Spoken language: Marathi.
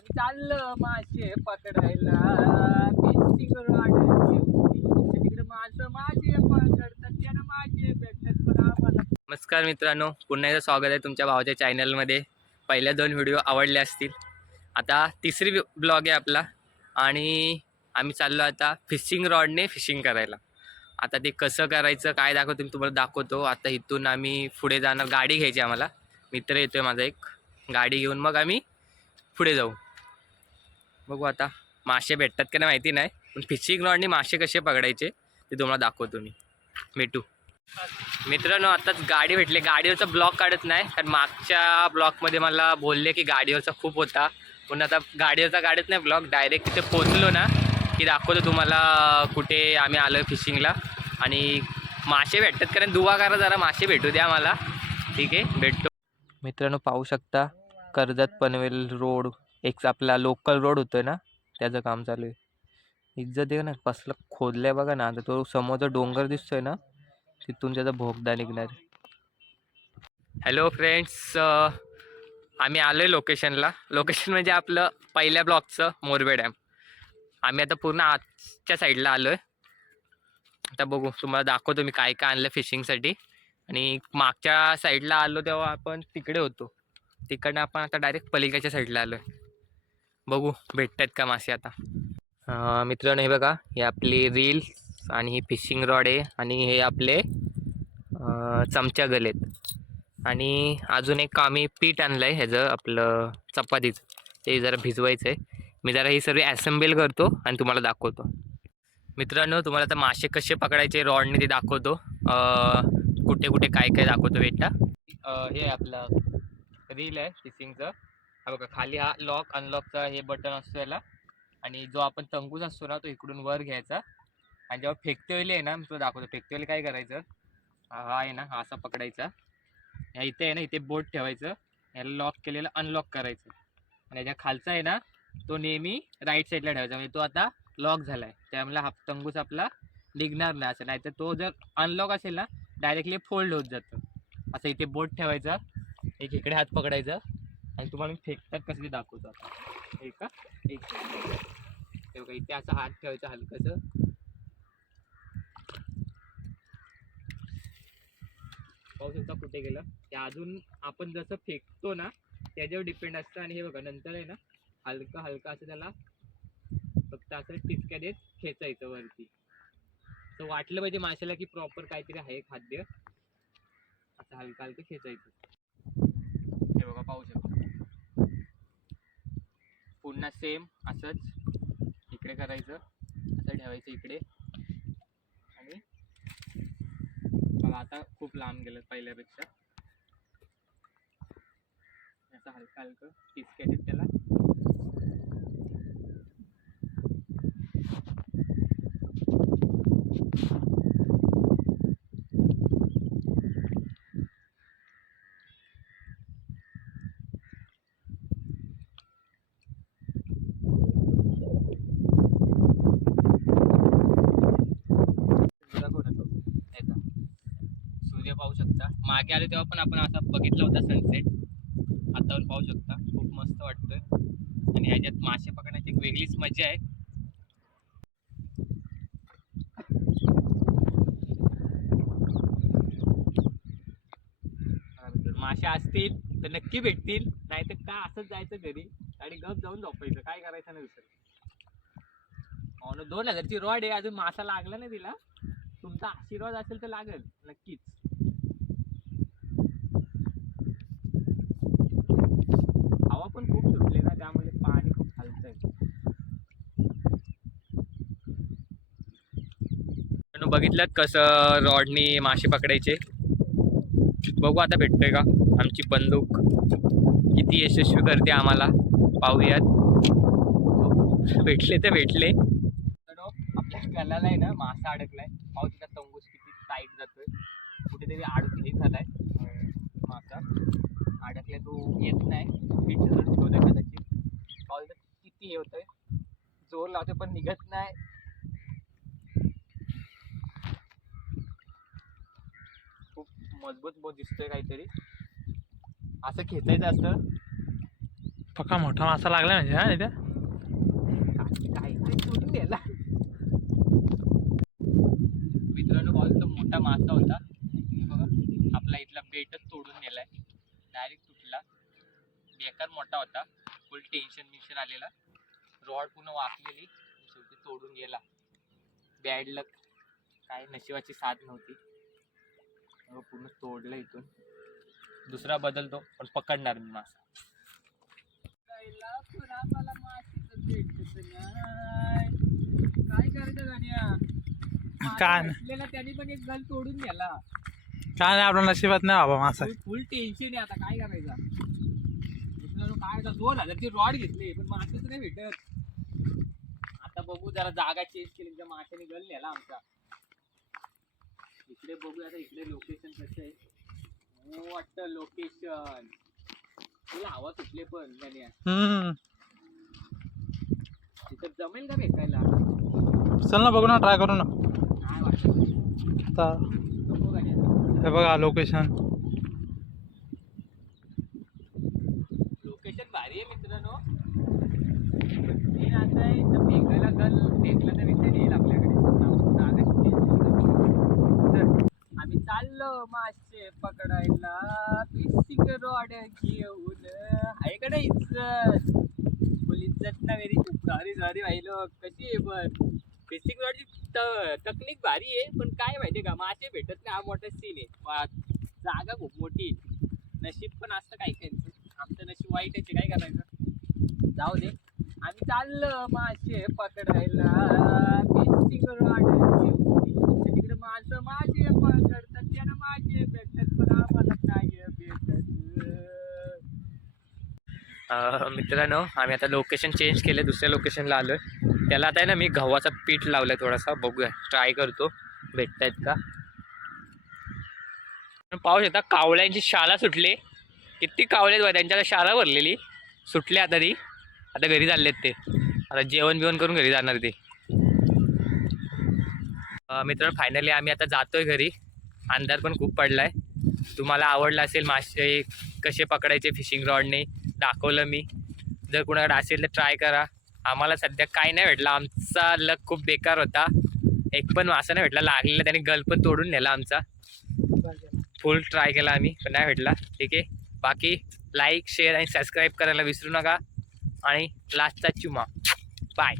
आम्ही चाललो मासे पकडायला. फिशिंग रॉड तिकडे मासे मासे पकडतात त्यांना मासे भेटतात पण आम्हाला. नमस्कार मित्रांनो, पुन्हा एकदा स्वागत आहे तुमच्या भावाच्या चॅनलमध्ये. पहिल्या 2 व्हिडिओ आवडले असतील. आता तिसरी ब्लॉग आहे आपला आणि आम्ही चाललो आता फिशिंग रॉडने फिशिंग करायला. आता ते कसं करायचं काय दाखवतो मी तुम्हाला दाखवतो. आता इथून आम्ही पुढे जाणार, गाडी घ्यायची आम्हाला. मित्र येतोय माझा एक, गाडी घेऊन मग आम्ही पुढे जाऊ. बघू आता मासे भेटतात का नाही माहिती नाही, पण फिशिंग रॉडने मासे कसे पकडायचे ते तुम्हाला दाखवतो मी. भेटू मित्रांनो. आताच गाडी भेटली. गाडीवरचा ब्लॉक काढत नाही कारण मागच्या ब्लॉकमध्ये मला बोलले की गाडीवरचा खूप होता, पण आता गाडीवरचा काढत नाही ब्लॉक. डायरेक्ट तिथे पोचलो ना की दाखवतो तुम्हाला कुठे आम्ही आलो आहे फिशिंगला. आणि मासे भेटतात कारण दुवा करा जरा, मासे भेटू द्या मला. ठीक आहे, भेटतो. मित्रांनो पाहू शकता, कर्जत पनवेल रोड एक आपला लोकल रोड होतोय ना, त्याचं काम चालू आहे. इज्जत दे ना, कसलं खोदलंय बघा ना. आता तो समोरचा डोंगर दिसतोय ना, तिथून त्याचा भोगदा निघणार. हॅलो फ्रेंड्स, आम्ही आलोय लोकेशनला. लोकेशन म्हणजे आपलं पहिल्या ब्लॉकचं मोरबे डॅम. आम्ही आता पूर्ण आजच्या साईडला आलोय. आता बघू, तुम्हाला दाखवतो मी काय काय आणलं फिशिंगसाठी. आणि मागच्या साईडला आलो तेव्हा आपण तिकडे होतो, तिकडनं आपण आता डायरेक्ट पलीकडच्या साईडला आलोय. बघू भेटतात का मासे आता. मित्रांनो हे बघा, हे आपली रील आणि ही फिशिंग रॉड आहे आणि हे आपले चमच्या गलेत. आणि अजून एक आम्ही पीठ आणलं आहे ह्याचं आपलं चपातीचं, ते जरा भिजवायचं आहे. मी जरा ही सर्व ॲसेंबल करतो आणि तुम्हाला दाखवतो. मित्रांनो तुम्हाला आता मासे कसे पकडायचे रॉडने ते दाखवतो. कुठे कुठे काय काय दाखवतो बेटा. हे आपलं रील आहे फिशिंगचं. हा बघा, खाली हा लॉक अनलॉकचा हे बटन असतो याला. आणि जो आपण तंगूस असतो ना तो इकडून वर घ्यायचा. आणि जेव्हा फेकते वेळी आहे ना, मी तुला दाखवतो फेकते वेळी काय करायचं. हा आहे ना, हा असा पकडायचा. या इथे आहे ना, इथे बोट ठेवायचं, याला लॉक केलेलं अनलॉक करायचं. आणि याच्या खालचा आहे ना, तो नेहमी राईट साईडला ठेवायचा. म्हणजे तो आता लॉक झाला आहे, त्यामुळे हा तंगूस आपला निघणार नाही असं. नाही तर तो जर अनलॉक असेल ना, डायरेक्टली फोल्ड होत जातं. असं इथे बोट ठेवायचा, एक इकडे हात पकडायचा. आणि तुम्हाला मी फेकतात कसं ते दाखवतो आता. एक बघा, इथे असा हात ठेवायचा हलकंसं. पाहू शकता कुठे गेलं ते. अजून आपण जसं फेकतो ना त्याच्यावर डिपेंड असतं. आणि हे बघा नंतर आहे ना, हलका हलका असं त्याला फक्त असं टिचक्या देत खेचायचं वरती. तर वाटलं पाहिजे माशाला की प्रॉपर काहीतरी आहे खाद्य. असं हलका हलकं खेचायचं. हे बघा पाहू शकता. पुन्हा सेम असंच इकडे करायचं, असं ठेवायचं इकडे. आणि बघा आता खूप लांब गेलं पहिल्यापेक्षा. असं हलका हलकं टिचक्या देत त्याला. सूर्य पाहू शकता. मागे आले तेव्हा पण आपण असा बघितला होता सनसेट. आता पण पाहू शकता, खूप मस्त वाटतोय. आणि ह्याच्यात मासे पकडण्याची एक वेगळीच मजा आहे. मासे असतील तर नक्की भेटतील, नाही तर काय असंच जायचं घरी आणि गप जाऊन झोपायचं. काय करायचं नाही दुसरं. 2000ची रॉड आहे, अजून मासा लागला नाही तिला. तुमचा आशीर्वाद असेल तर लागेल नक्कीच. हवा पण खूप सुटली ना, त्यामुळे पाणी खूप हलतंय. बघितलं कसं रॉडनी मासे पकडायचे. बघू आता भेटतोय का. आमची बंदूक किती यशस्वी करते आम्हाला, पाहूयात. भेटले तर भेटले. आपल्या गलाला आहे ना मासा अडकलाय. पाहू तिचा तंगूस किती टाईट जातोय. कुठेतरी हे झालाय मासा अडकलाय, तो येत नाही. कदाचित पाहू किती हे होतंय. जोर लावते पण निघत नाही. खूप मजबूत दिसतोय काहीतरी. असं खेचायचं असतं. पक्का मोठा मासा लागला म्हणजे हा इथे. काहीतरी सोडून गेला मित्रांनो. बहुत मोठा मासा होता. हे बघा आपला इथला बेटच तोडून गेलाय. डायरेक्ट तुटला. बेकार मोठा होता. फुल टेन्शन आलेला. रॉड पूर्ण वाकलेली. शेवटी तोडून गेला. बॅड लक. काय नशिबाची साथ नव्हती. पूर्ण तोडलं इथून. दुसरा बदलतो पण पकडणार मी मासा. काय करायचं गाण्या काय त्यांनी पण एक गल तोडून गेला. काय नाही आपल्या नशिबात नाही बाबा मासा. फुल टेन्शन आहे आता. काय करायचं काय 2000ची रॉड घेतली पण मासेच नाही भेटत. आता बघू जरा जागा चेंज केली. त्या माशाने गल नेला आमचा. इकडे बघू आता इकडे लोकेशन कसं आहे. हो वाटतं लोकेशन. तुला हवा सुटले पण गाण्या. तिथं जमेल का भेटायला. चल ना बघू ना ट्राय करू ना. काय वाटत आता हे बघा लोकेशन. लोकेशन भारी आहे मित्रांनो. आता इथं फेकायला गल फेकला तर इथे येईल आपल्याकडे. आम्ही चाललो मासे पकडायला. फिशिंग रॉड घेऊन आहे कडे इज्जत. फुल इज्जत ना मेरी. सॉरी भाई लोक. कशी आहे पण फिशिंग रॉडची तकनीक भारी आहे. पण काय माहितीये का मासे भेटत नाही. हा मोठा सीन आहे. जागा खूप मोठी. नशीब पण असतं काही काहींचं. आमचं नशीब वाईटच आहे. काय करायचं. जाऊ दे. आम्ही चाललो मासे पकडायला. फिशिंग रॉड घेऊन. तिकडे माणसं मासे पकडतात. त्यांना मासे भेटतात पण आम्हाला नाही भेटत. मित्रांनो आम्ही आता लोकेशन चेंज केलं. दुसऱ्या लोकेशनला आलोय. त्याला आता आहे ना मी गव्हाचा पीठ लावलाय थोडासा. बघूया ट्राय करतो भेटतायत का. पाऊस येता. कावळ्यांची शाळा सुटली. किती कावळे बघा. त्यांच्याकडे शाळा भरलेली. सुटले आता ती. आता घरी चाललेत ते. आता जेवण बिवण करून घरी जाणार ते. मित्रांनो फायनली आम्ही आता जातोय घरी. अंधार पण खूप पडलाय. तुम्हाला आवडलं असेल मासे कसे पकडायचे फिशिंग रॉडने दाखवलं मी. जर कुणाकडे असेल तर ट्राय करा. आम्हाला सध्या काय नाही भेटलं. आमचा लक खूप बेकार होता. एक पण मासा नाही भेटला. लागलेला त्याने गल पण तोडून नेला आमचा. फुल ट्राय केला आम्ही पण नाही भेटला. ठीक आहे. बाकी लाईक शेअर आणि सबस्क्राईब करायला विसरू नका. आणि लास्टचा चुमा. बाय.